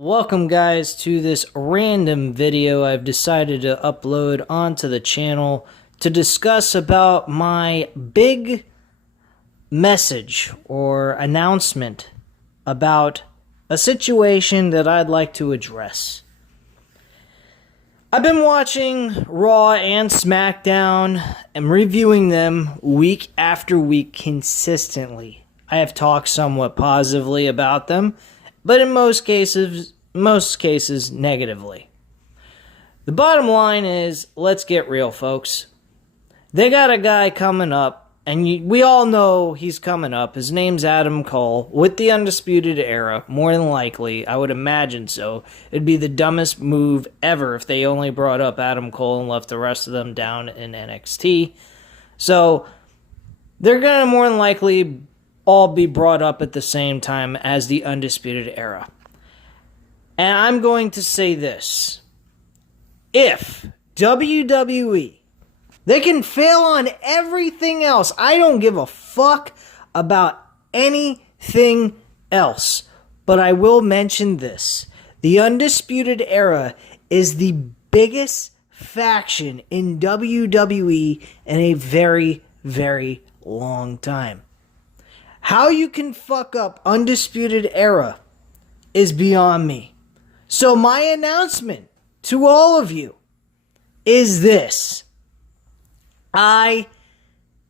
Welcome guys to this random video I've decided to upload onto the channel to discuss about my big message or announcement about a situation that I'd like to address. I've been watching Raw and Smackdown and reviewing them week after week consistently. I have talked somewhat positively about them, but in most cases negatively. The bottom line is, let's get real, folks. They got a guy coming up, and we all know he's coming up. His name's Adam Cole with the Undisputed Era, more than likely. I would imagine so. It'd be the dumbest move ever if they only brought up Adam Cole and left the rest of them down in NXT. So, they're going to more than likely all be brought up at the same time as the Undisputed Era. And I'm going to say this. If WWE, they can fail on everything else. I don't give a fuck about anything else. But I will mention this. The Undisputed Era is the biggest faction in WWE in a very, very long time. How you can fuck up Undisputed Era is beyond me. So my announcement to all of you is this. I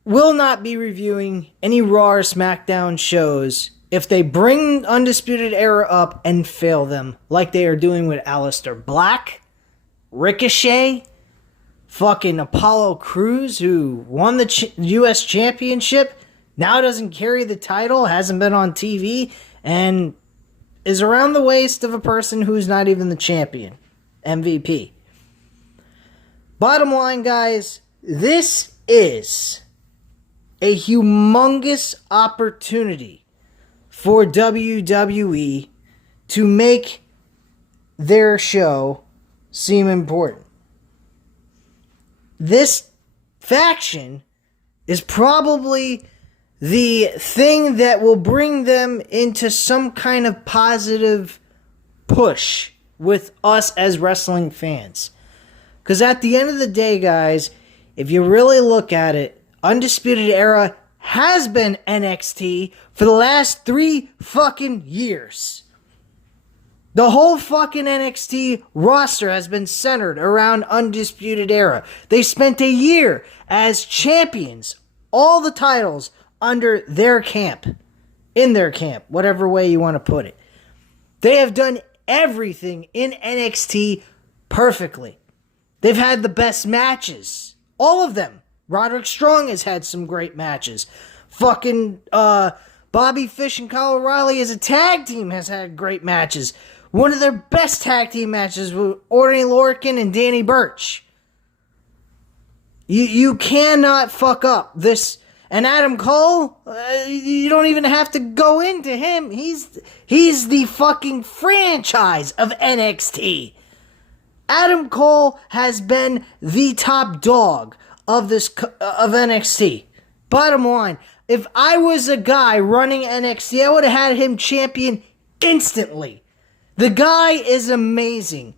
will not be reviewing any Raw or Smackdown shows if they bring Undisputed Era up and fail them, like they are doing with Aleister Black, Ricochet, fucking Apollo Crews, who won the U.S. Championship, now doesn't carry the title, hasn't been on TV, and is around the waist of a person who's not even the champion, MVP. Bottom line, guys, this is a humongous opportunity for WWE to make their show seem important. This faction is probably the thing that will bring them into some kind of positive push with us as wrestling fans. Because at the end of the day, guys, if you really look at it, Undisputed Era has been NXT for the last 3 fucking years. The whole fucking NXT roster has been centered around Undisputed Era. They spent a year as champions, all the titles under their camp, in their camp, whatever way you want to put it. They have done everything in NXT perfectly. They've had the best matches. All of them. Roderick Strong has had some great matches. Fucking Bobby Fish and Kyle O'Reilly as a tag team has had great matches. One of their best tag team matches with Orny Lorcan and Danny Burch. You cannot fuck up this. And Adam Cole, you don't even have to go into him. He's the fucking franchise of NXT. Adam Cole has been the top dog of NXT. Bottom line, if I was a guy running NXT, I would have had him champion instantly. The guy is amazing.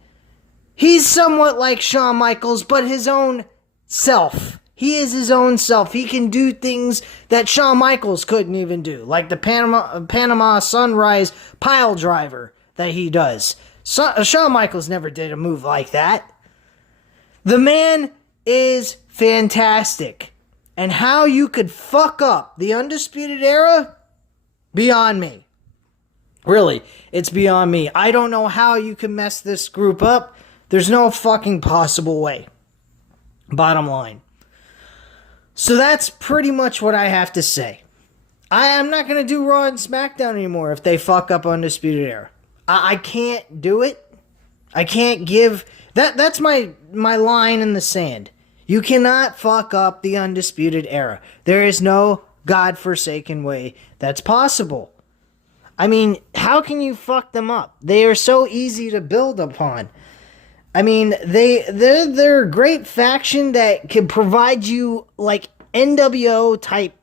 He's somewhat like Shawn Michaels, but his own self. He is his own self. He can do things that Shawn Michaels couldn't even do. Like the Panama Sunrise pile driver that he does. Shawn Michaels never did a move like that. The man is fantastic. And how you could fuck up the Undisputed Era? Beyond me. Really, it's beyond me. I don't know how you can mess this group up. There's no fucking possible way. Bottom line. So that's pretty much what I have to say. I am not going to do Raw and Smackdown anymore if they fuck up Undisputed Era. I can't do it. I can't give... That's my line in the sand. You cannot fuck up the Undisputed Era. There is no godforsaken way that's possible. I mean, how can you fuck them up? They are so easy to build upon. I mean, they're a great faction that can provide you like NWO type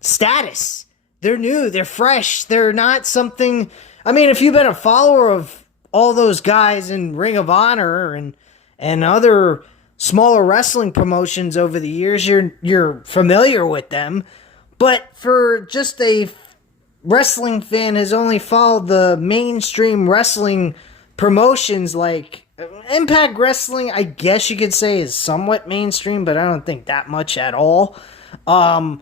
status. They're new, they're fresh, they're not something... I mean, if you've been a follower of all those guys in Ring of Honor and other smaller wrestling promotions over the years. You're familiar with them. But for just a wrestling fan who's only followed the mainstream wrestling promotions like Impact Wrestling, I guess you could say is somewhat mainstream, but I don't think that much at all. AEW,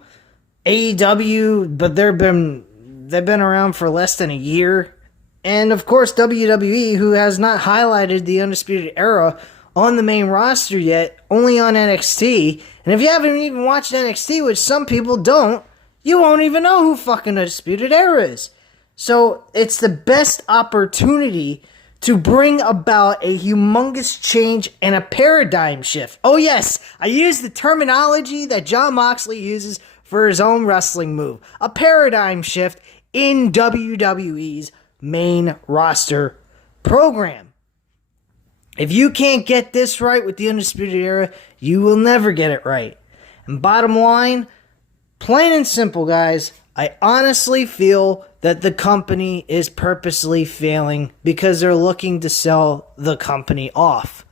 but they've been around for less than a year. And of course WWE, who has not highlighted the Undisputed Era on the main roster yet, only on NXT. And if you haven't even watched NXT, which some people don't, you won't even know who fucking Undisputed Era is. So it's the best opportunity to bring about a humongous change and a paradigm shift. Oh yes, I use the terminology that Jon Moxley uses for his own wrestling move. A paradigm shift in WWE's main roster program. If you can't get this right with the Undisputed Era, you will never get it right. And bottom line, plain and simple, guys, I honestly feel that the company is purposely failing because they're looking to sell the company off.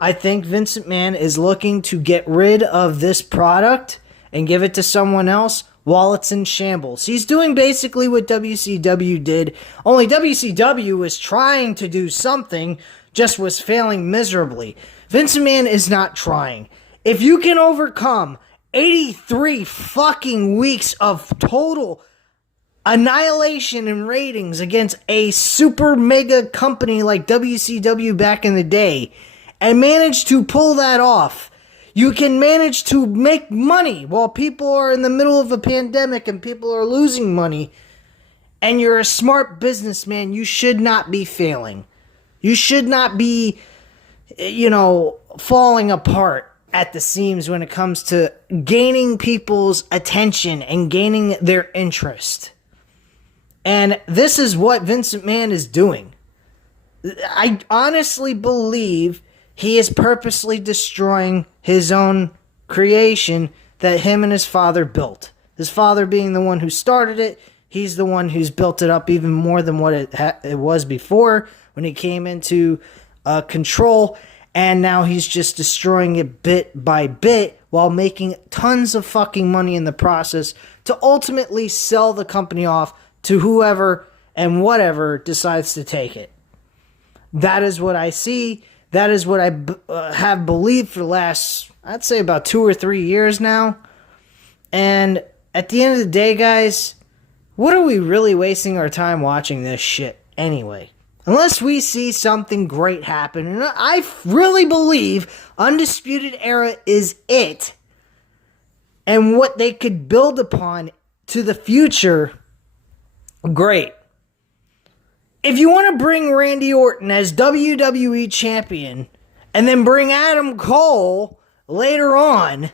I think Vince McMahon is looking to get rid of this product and give it to someone else while it's in shambles. He's doing basically what WCW did, only WCW was trying to do something, just was failing miserably. Vince McMahon is not trying. If you can overcome 83 fucking weeks of total annihilation in ratings against a super mega company like WCW back in the day and manage to pull that off, you can manage to make money while people are in the middle of a pandemic and people are losing money, and you're a smart businessman. You should not be failing. You should not be, falling apart at the seams when it comes to gaining people's attention and gaining their interest. And this is what Vince McMahon is doing. I honestly believe he is purposely destroying his own creation that him and his father built. His father being the one who started it, he's the one who's built it up even more than what it was before when he came into control. And now he's just destroying it bit by bit while making tons of fucking money in the process to ultimately sell the company off to whoever and whatever decides to take it. That is what I see. That is what I have believed for the last, I'd say, about 2 or 3 years now. And at the end of the day, guys, what are we really wasting our time watching this shit anyway? Unless we see something great happen. And I really believe Undisputed Era is it. And what they could build upon to the future, great. If you want to bring Randy Orton as WWE Champion and then bring Adam Cole later on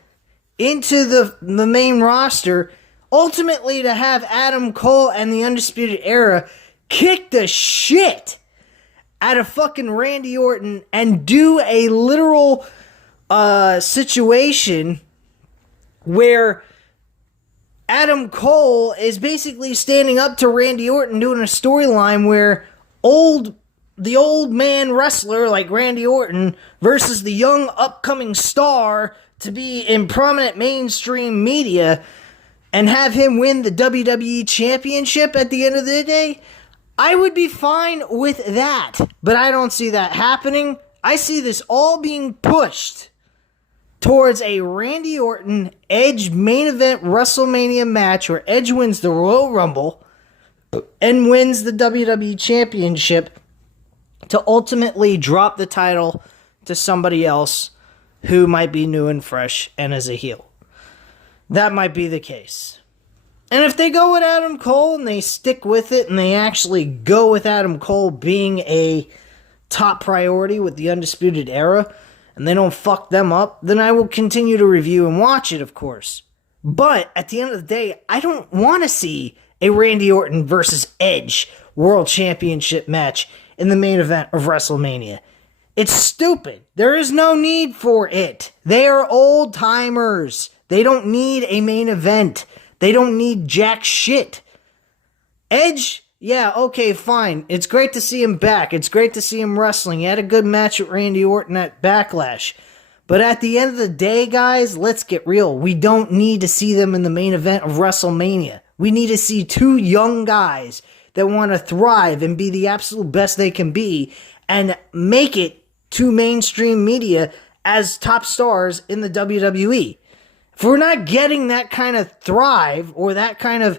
into the main roster, ultimately to have Adam Cole and the Undisputed Era kick the shit out of fucking Randy Orton and do a literal situation where Adam Cole is basically standing up to Randy Orton doing a storyline where the old man wrestler like Randy Orton versus the young upcoming star to be in prominent mainstream media and have him win the WWE Championship at the end of the day, I would be fine with that. But I don't see that happening. I see this all being pushed towards a Randy Orton Edge main event WrestleMania match where Edge wins the Royal Rumble and wins the WWE Championship to ultimately drop the title to somebody else who might be new and fresh and is a heel. That might be the case. And if they go with Adam Cole and they stick with it and they actually go with Adam Cole being a top priority with the Undisputed Era and they don't fuck them up, then I will continue to review and watch it, of course. But at the end of the day, I don't want to see a Randy Orton versus Edge World Championship match in the main event of WrestleMania. It's stupid. There is no need for it. They are old timers. They don't need a main event. They don't need jack shit. Edge, Yeah, okay, fine. It's great to see him back. It's great to see him wrestling. He had a good match with Randy Orton at Backlash. But at the end of the day, guys, let's get real. We don't need to see them in the main event of WrestleMania. We need to see two young guys that want to thrive and be the absolute best they can be and make it to mainstream media as top stars in the WWE. If we're not getting that kind of thrive or that kind of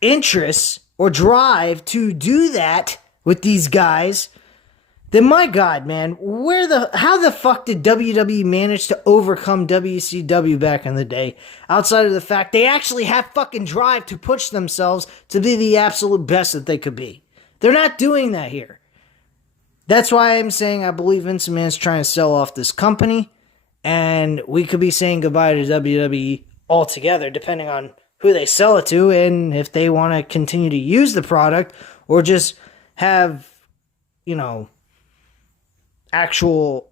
interest or drive to do that with these guys, then my God, man, how the fuck did WWE manage to overcome WCW back in the day? Outside of the fact they actually have fucking drive to push themselves to be the absolute best that they could be. They're not doing that here. That's why I'm saying I believe Vince McMahon's trying to sell off this company, and we could be saying goodbye to WWE altogether, depending on who they sell it to and if they want to continue to use the product or just have, actual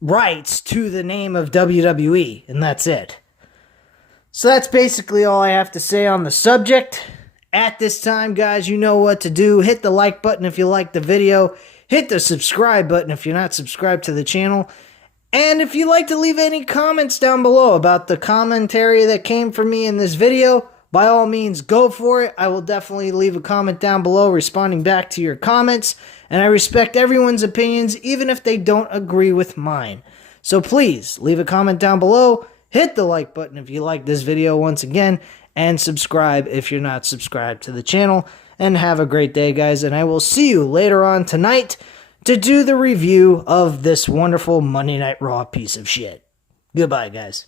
rights to the name of WWE, and that's it. So that's basically all I have to say on the subject. At this time, guys, you know what to do. Hit the like button if you like the video. Hit the subscribe button if you're not subscribed to the channel. And if you'd like to leave any comments down below about the commentary that came from me in this video, by all means, go for it. I will definitely leave a comment down below responding back to your comments. And I respect everyone's opinions, even if they don't agree with mine. So please, leave a comment down below. Hit the like button if you like this video once again. And subscribe if you're not subscribed to the channel. And have a great day, guys. And I will see you later on tonight to do the review of this wonderful Monday Night Raw piece of shit. Goodbye, guys.